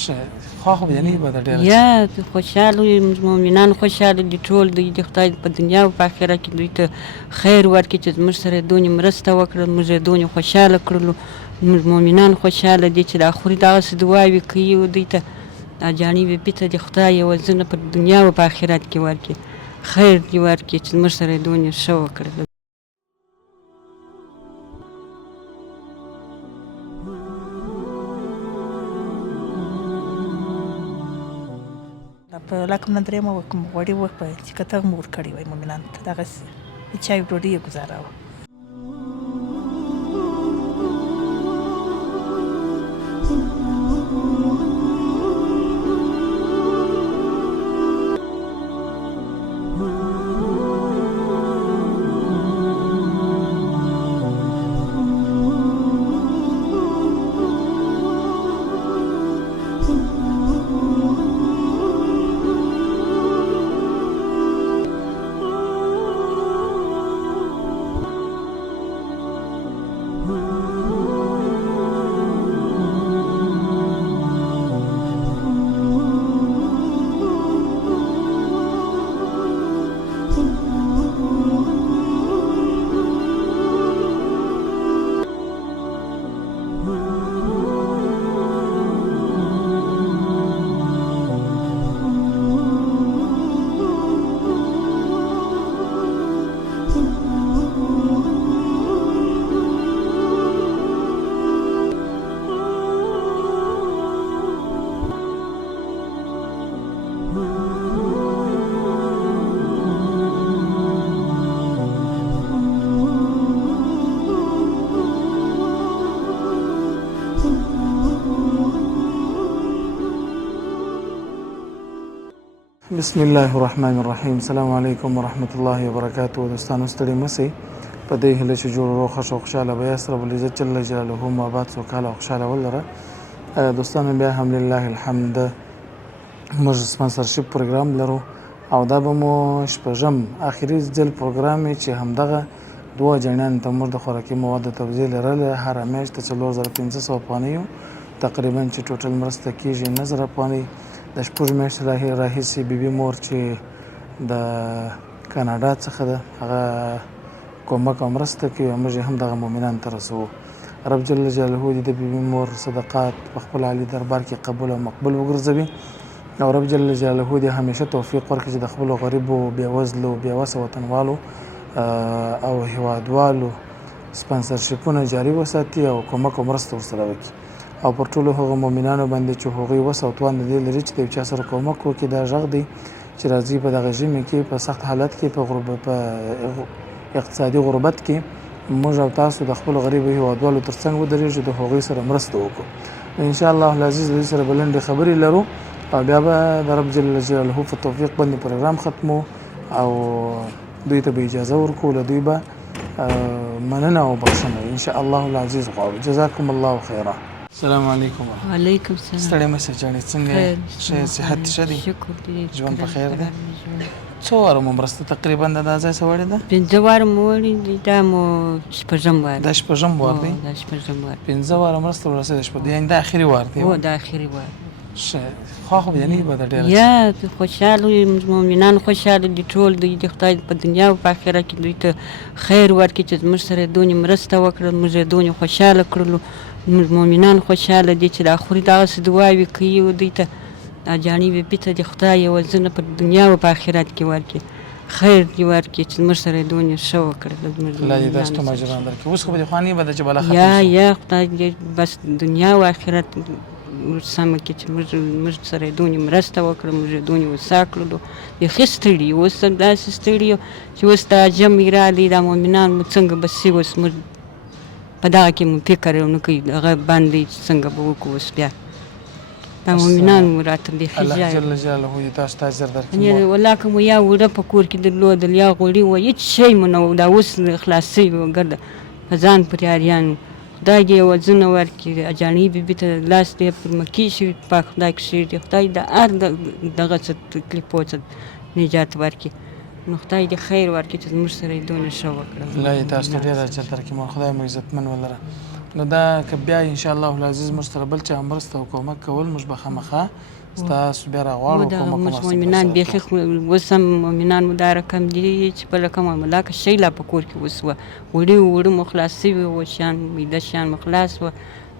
ښه خوا خو به دې نه وي بده ډېره یا خوشحاله وي مؤمنان خوشحاله دي ټول دوی د خدای په دنیا او په آخرت کې دوی ته خیر ورکړي چې زموږ سره یې دونې مرسته وکړه موږ یې دونې خوشحاله کړلو زموږ مؤمنان خوشحاله دي چې دا خوري دغسې دعاوې کوي دوی ته جانې بیبي ته د خدای یوه زنه په دنیا او په آخرت کې ورکړي خیر دې ورکړي چې زموږ سره یې دونې ښه وکړه په لکه نه درېیمه کوم غوړي وه په چې کته مو ورکړې وای مؤمنانو ته دغسې د چای ډوډۍ یې ګزاره وه بسم الله الرحمن الرحیم السلام علیکم ورحمۃ الله وبرکاتہ دوستانو ستړي مسئ په دې هیله چې جوړ روغ خوښ او خوشحاله به یاست رب العزت جل جلاله مو آباد سوکاله او خوشحاله ولره دوستانو بیا هم لله الحمد موږ سپانسرشپ پروګرام لرو او دا به مو شپږم اخري ځل پروګرام چې همدغه دوه جنان ته موږ د خوراکي موادو توزیع لرله هر میاشت 4500 افغانۍ تقریبا چې ټوټل مرسته کیږي 1000 افغانۍ د شپږ میاشتې راهیسې بیبي مور چې د کاناډا څخه ده هغه کومک او مرسته کوي او موږ هم دغه مؤمنانو ته رسوو رب جل جلاله دې د بیبي مور صدقات په خپل عالي دربار کې قبول او مقبول وګرځوي او رب جل جلاله دې همیشه توفیق ورکړي چې د خپلو غریبو بېوزلو بېوسه وطنوالو او هیوادوالو سپانسرشپونه جاري وساتي او کومک او مرسته ورسره وکړي او پر ټولو هغو مؤمنانو باندې چې هغوی وس او توان د دې لري چې د یو چا سره کومک وکړي دا غږ دی چې راځي په دغه ژمي کې په سخت حالت کې په اقتصادي غربت کې موږ او تاسو د خپلو غریبو هیوادوالو تر څنګ ودرېږو د هغوی سره مرسته وکړو ان شاء الله العزیز د دې سره به لنډې خبرې لرو او بیا به د رب جل جلاله په توفیق باندې پروګرام ختمو او دوی ته به اجازه ورکړو له دوی به مننه او بخښنه ان شاء الله العزیز غواړو جزاکم الله خیرا السلام علیکم وعلیکم السلام ستړی مه شې جانې څنګه یې ښه یې صحت ښه دی شکر دې ژوند په خیر دی څو واره مو مرسته تقریبا د دا ځای څه وړې ده 5 واره مو وړي دي دا مو شپږم وار دا شپږم وار دی دا شپږم وار 5 واره مرسته ورسېده شپه یعنې دا اخري وار دی هو دا اخري وار ښه خوا خو به دې نه وي بده ډېره یا خوشحاله وي مؤمنان خوشحاله دي ټول دوی د خدای په دنیا او په آخرت کې دوی ته خیر ورکړي چې زموږ سره یې دونې مرسته وکړه موږ یې دونې خوشحاله کړلو زموږ مؤمنان خوشحاله دي چې دا خوري دغسې دعاوې کوي دوی ته جانې بیبي ته د خدای یوه زنه په دنیا او په آخرت کې ورکړي خیر دې ورکړي چې زموږ سره یې دونې ښه وکړه الله دې داسې ته اجران درکړي اوس خو به دې خوا نه بده چې بلا ختم یا خدای دې بس دنیا او آخرت سمه کې چې موږ سره یې دونې مرسته وکړه موږ یې دونې وسا کړلو بیخي ستړي یو اوس داسې ستړي یو چې اوس دا جمع راغلی دا مؤمنان مو څنګه بس اوس موږ په دغه کې مو فکر یو نه کوي هغه باندې څنګه به وکړو اوس بیا دا مؤمنان مو راته بیخي الله جل جلاله دې تاسو ته اجر درکړي والله که مو یا وړه په کور کې درلودل یا غوړي وه هېڅ شی مو نه و دا اوس خلاص شوي وه ګرده په ځان پورې اریان خدای دې یوه زنه ورکړي اجانۍ بیبي ته لاس دې پر مکې شي پاک خدای کښېږدي خدای د هر دغه څه تکلیفو څه نجات ورکړي نو خدای دې خیر ورکړي چې زموږ سره یې دونه ښه وکړه الله دې تاسو ته ډېر اجر درکړي خدای مو عزتمن ولره نو دا که بیا ان شاء الله العزیز موږ سره بل چا مرسته او کومک کول موږ به خامخا ستاسو بیا راغواړو کومک موږ مؤمنان بیخي اوس هم مؤمنان مو دا رقم دي چې په لکه معامله که شی لا په کور کې وسوه وړي مو خلاص سوي وه شیان میده شیان مو خلاص وه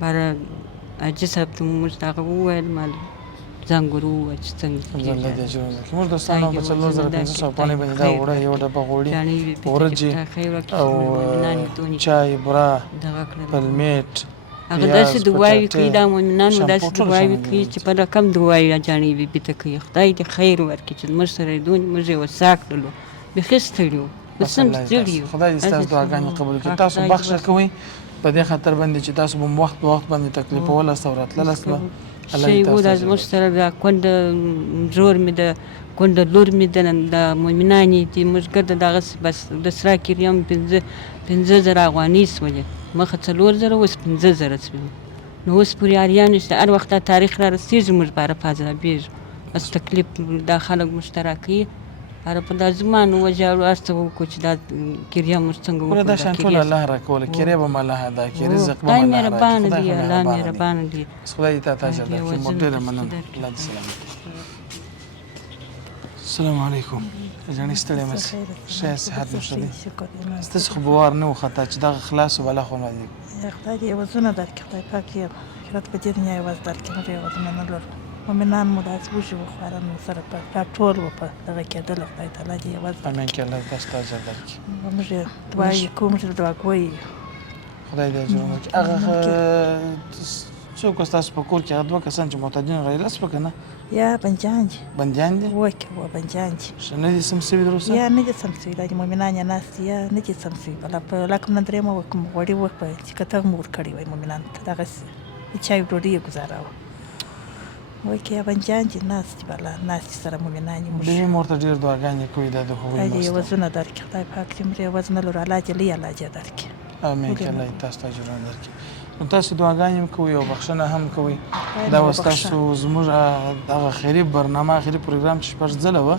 باره حاجي صاحب ته مو موږ هغه وویل مال زنګ ور ووهه چې څنګه کېږي موږ دوستانو په 4500 افغانۍ باندې دا وړه یو ډبه غوړي ورجې او چای بوره پلمیټ هغه داسې دعاوې کوي دا مؤمنان مو داسې دعاوې کوي چې په رقم دعاوې جانې بیبي ته کوي خدای دې خیر ورکړي چې زموږ سره یې دونې موږ یې وسا کړلو بیخي ستړي وو اوس هم ستړي یو خدای دې ستاسو دعاګانې قبول کړي تاسو بخښه کوئ په دې خاطر باندې چې تاسو به وخت په وخت باندې تکلیفولاست او راتللاست به شی و دا زموږ سره دا کونډه زور مې ده کونډه لور مې ده د مؤمنانې دي موږ ګرده دغسې بس د سرا کریم 5,000 افغانۍ سولې مخه 4,000 اوس 5,000 شوي نو اوس پورې اریان نشته هر وخت دا تاریخ را رسېږي موږ په عرفه ځرابېږو بس تکلیف دا خلک مشترک کوي عرفه دا زما نو وژاړو هر څه وکړو چې دا کریا موږ څنګه وکړو دا شان ټول الله راکوله کریا به م الله ادا کړي رزق به م خدای الله مهربانه دی الله مهربانه دی خدای دې تا اجر درکړي موږ ډېره مننه الله دې سلامت السلام علیکم جانې ستړی مه شئ ښه صحت مو ښه دی ستاسو خو باور نه و خطا چې دغه خلاص وبله خو نه دي خدای دې عوضونه درکړي خدای پاک یې آخرت په دې دنیا عوض درکړي موږ عوضونه نه لرو مؤمنان مو داسې وشي وخواران مو سره په ټول و په دغه کېدل خدای تعالی دې عوض درکړي امین کې الله تاسو ته اجر درکړي موږ دعا یې کوو موږ دعا کوو خدای دې اجر ورکړي هغه څوک ستاسو په کور کې هغه دوه کسان چې معتادین راغلاست په که نه یا بندیان دي بندیان دي وکه و بندیان دي ښه نه دي سم سوي تر اوسه یا نه دي سم سوي دا د مؤمنان یې ناست دي یا نه دي سم سوي بله په لکم نه درېیمه وکم غوړي وکړه چې کتغ مو ورکړی وای مؤمنانو ته دغسې د چای ډوډۍ یې ګزاراوه وکې یا بندیان دي ناست دي بله ناست دي سره مؤمنان یې موږ دوی مور ته ډېر دعاګانې کوي دا د هغوی خدای دې مرسته عوضونه درکړي خدای پاک دې موږ عوض نه لرو الله دې لوی الله دې درکړي امین که الله دې تاسو ته اجرونه درکړي نو تاسو دعاګانې هم کوئ او بخښنه هم کوئ دا اوس تاسو زموږ دغه خیري برنامه آخري پروګرام چې 6 ځله وه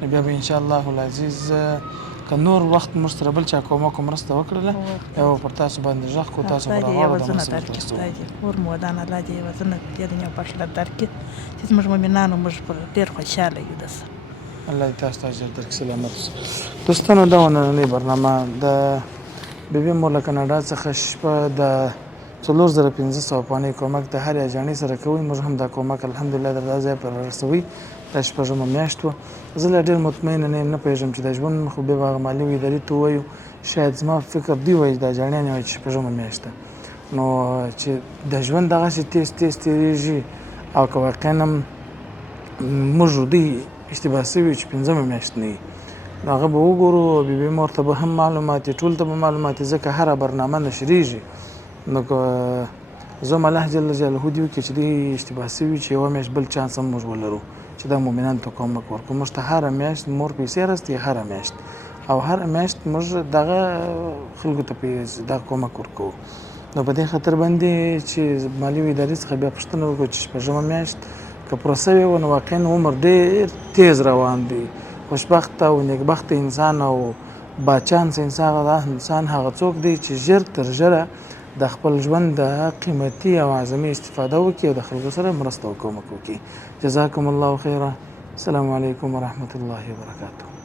نو بیا به انشاءالله العزیز که نور وخت موږ سره بل چا کومک او مرسته وکړله بیا به پر تاسو باندې غږ کړو تاسو به راغواړو د مرستې مرسته خدای دې کور مو ودان الله دې عوضونه په دې دنیا په آخرت درکړي چې زموږ مؤمنانو موږ ډېر خوشحاله یو دسه الله دې تاسو ته اجر درکړي سلامت اوسئ دوستانو دا نننۍ برنامه د بیبي مور له کاناډا څخه شپه د 4500 افغانۍ کومک د هر اجانې سره کوي موږ هم دا کومک الحمدلله در دا ځای پر رسوي دا شپږمه میاشت وه زه لا ډېر مطمئنه نه یم نه پوهېږم چې د ژوند خو بیا به هغه مالي ادارې ته ووایو شاید زما فکر دی وایي دا اجانیان وایي چې شپږمه میاشت ده نو چې د ژوند دغسې تیز تېرېږي او که واقعا هم موږ دوی اشتباه سوي چې 5مه میاشت نه وي نو هغه به وګورو بیبي مور ته به هم معلومات ټول ته به معلومات ځکه هره برنامه نشریږي نو که زه الله جل جلاله دې وکړي چې دوی اشتباه سوي چې یوه میاشت بل چانس هم موږ ولرو چې دا مؤمنانو ته کومک ورکړو موږ ته هره میاشت مور پیسې راستي هره میاشت او هره میاشت موږ دغه خلکو ته دغه کومک ورکوو نو په دې خاطر باندې چې مالي ادارې څخه بیا پوښتنه وکړو چې شپږمه میاشت که پوره سوې وه نو واقعا عمر ډېر تیز روان دی خوشبخته او نیکبخته انسان او باچانس انسان هغه څوک دی چې ژر تر ژره د خپل ژوند د قیمتي او اعظمي استفاده وکړي او د خلکو سره مرسته او کومک وکړي جزاکم الله خیره السلام علیکم ورحمة الله وبرکاته